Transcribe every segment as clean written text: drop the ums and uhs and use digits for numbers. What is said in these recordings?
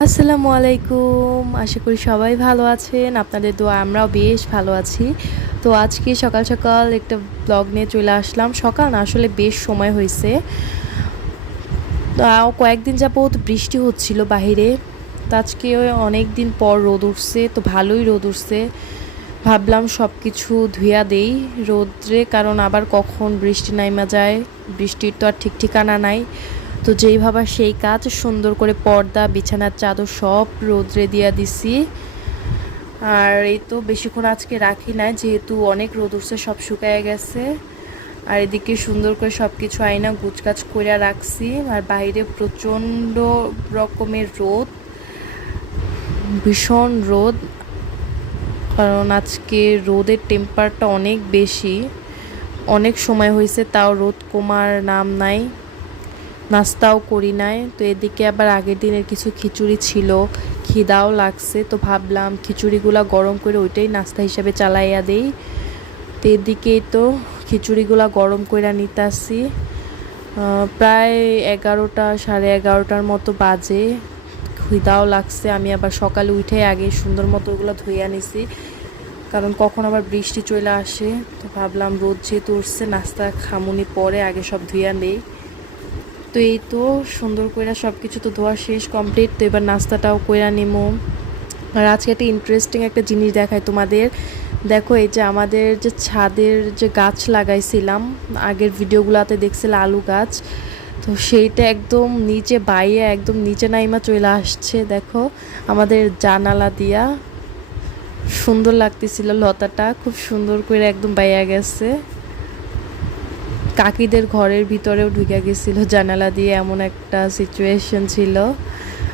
আসসালামু আলাইকুম, আশা করি সবাই ভালো আছেন। আপনাদের দোয়া আমরাও বেশ ভালো আছি। তো আজকে সকাল সকাল একটা ব্লগ নিয়ে চলে আসলাম। সকাল না, আসলে বেশ সময় হয়েছে। তাও কয়েকদিন যাবত বৃষ্টি হচ্ছিল বাহিরে। তো আজকে অনেক দিন পর রোদ উঠছে, তো ভালোই রোদ উঠছে। ভাবলাম সব কিছু ধুইয়া দেই রোদ্রে, কারণ আবার কখন বৃষ্টি নাইমা যায়, বৃষ্টির তো আর ঠিক ঠিকানা নাই। তো যেই ভাবা সেই কাজ, সুন্দর করে পর্দা বিছানার চাদর সব রোদ্রে দিয়া দিছি। আর এই তো বেশিক্ষণ আজকে রাখি নাই, যেহেতু অনেক রোদ উঠছে, সব শুকায় গেছে। আর এদিকে সুন্দর করে সব কিছু আয়না গুছগাছ করে রাখছি। আর বাইরে প্রচণ্ড রকমের রোদ, ভীষণ রোদ। কারণ আজকে রোদের টেম্পারটা অনেক বেশি, অনেক সময় হয়েছে, তাও রোদ কমার নাম নাই। নাস্তাও করি নাই। তো এদিকে আবার আগের দিনের কিছু খিচুড়ি ছিল, খিদাও লাগছে, তো ভাবলাম খিচুড়িগুলা গরম করে ওইটাই নাস্তা হিসাবে চালাইয়া দেই। তো এদিকেই তো খিচুড়িগুলা গরম করে নিতাছি। প্রায় 11টা, সাড়ে 11টার মতো বাজে। খিদাও লাগছে। আমি আবার সকালে উঠে আগে সুন্দর মতো ওগুলো ধুইয়া নিছি, কারণ কখন আবার বৃষ্টি চলে আসে। তো ভাবলাম রোদ যেহেতু উঠছে, নাস্তা খামুনি পরে আগে সব ধুইয়া নেই। তো এই তো সুন্দর করে সব কিছু তো ধোয়া শেষ, কমপ্লিট। তো এবার নাস্তাটাও কইরা নিমো। আর আজকে একটা ইন্টারেস্টিং একটা জিনিস দেখাই তোমাদের। দেখো, এই যে আমাদের যে ছাদের যে গাছ লাগাইছিলাম, আগের ভিডিওগুলোতে দেখছিল আলু গাছ, তো সেইটা একদম নিচে বাইয়ে একদম নিচে নাইমা চলে আসছে। দেখো আমাদের জানালা দিয়া সুন্দর লাগতেছিল, লতাটা খুব সুন্দর করে একদম বাইয়া গেছে। কাকিদের ঘরের ভিতরেও ঢুকে গেছিল জানালা দিয়ে, এমন একটা সিচুয়েশন ছিল।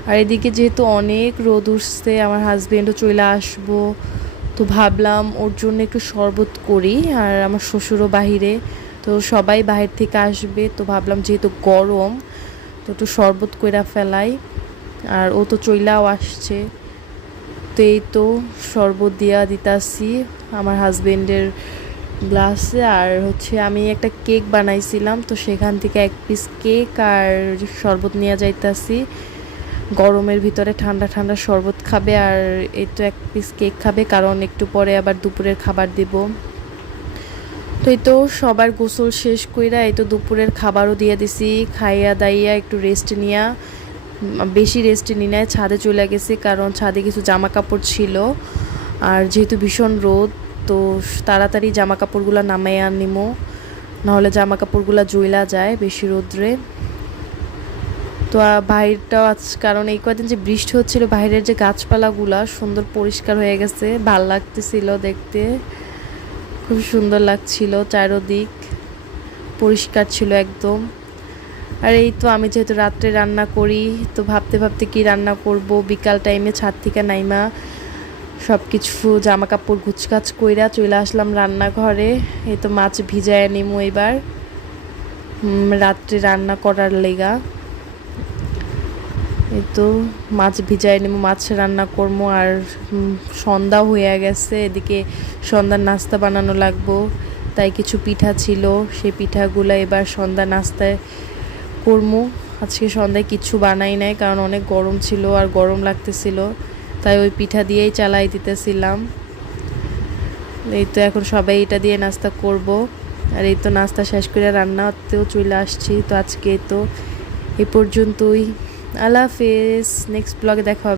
আর এদিকে যেহেতু অনেক রোদ উঠছে, আমার হাজবেন্ডও চলে আসবো, তো ভাবলাম ওর জন্য একটু শরবত করি। আর আমার শ্বশুরও বাহিরে, তো সবাই বাহির থেকে আসবে, তো ভাবলাম যেহেতু গরম, তো একটু শরবত কইরা ফেলাই। আর ও তো চইলাও আসছে, তো এই তো শরবত দিয়া দিতাছি আমার হাজবেন্ডের গ্লাসে। আর হচ্ছে আমি একটা কেক বানাইছিলাম, তো সেখান থেকে এক পিস কেক আর শরবত নিয়ে যাইতাছি। গরমের ভিতরে ঠান্ডা ঠান্ডা শরবত খাবে, আর এই তো এক পিস কেক খাবে, কারণ একটু পরে আবার দুপুরের খাবার দিব। তো এই তো সবার গোসল শেষ কইরা এই তো দুপুরের খাবারও দিয়ে দিছি। খাইয়া দাইয়া একটু রেস্ট নিয়া, বেশি রেস্ট নি নাই, ছাদে চলে গেছে, কারণ ছাদে কিছু জামা কাপড় ছিল। আর যেহেতু ভীষণ রোদ, তো তাড়াতাড়ি জামা কাপড়গুলো নামাইয়া নিমো, নাহলে জামা কাপড়গুলো জ্বলা যায় বেশি রোদ্রে। তো বাইরেটাও আজ, কারণ এই কদিন যে বৃষ্টি হচ্ছিল, বাইরের যে গাছপালাগুলা সুন্দর পরিষ্কার হয়ে গেছে, ভাল লাগতেছিল দেখতে, খুব সুন্দর লাগছিল, চারদিক পরিষ্কার ছিল একদম। আর এই তো আমি যেহেতু রাত্রে রান্না করি, তো ভাবতে ভাবতে কি রান্না করব, বিকাল টাইমে ছাদ থেকে নাইমা সব কিছু জামা কাপড় গুছকাছ কইরা চলে আসলাম রান্নাঘরে। এই তো মাছ ভিজায় নিমু এবার রাত্রে রান্না করার লেগা। এই তো মাছ ভিজায় নিমু, মাছ রান্না করবো। আর সন্ধ্যাও হয়ে গেছে, এদিকে সন্ধ্যার নাস্তা বানানো লাগবো, তাই কিছু পিঠা ছিল, সেই পিঠাগুলো এবার সন্ধ্যা নাস্তায় করবো। আজকে সন্ধ্যায় কিছু বানাই নাই, কারণ অনেক গরম ছিল আর গরম লাগতেছিল, তাই ওই পিঠা দিয়েই চালাই দিতেছিলাম। এই তো এখন সবাই এটা দিয়ে নাস্তা করব। আর এই তো নাস্তা শেষ করে রান্নাতেও চলে আসছি। তো আজকে তো এই পর্যন্তই। আল্লাহ হাফেজ, নেক্সট ব্লগে দেখা হবে।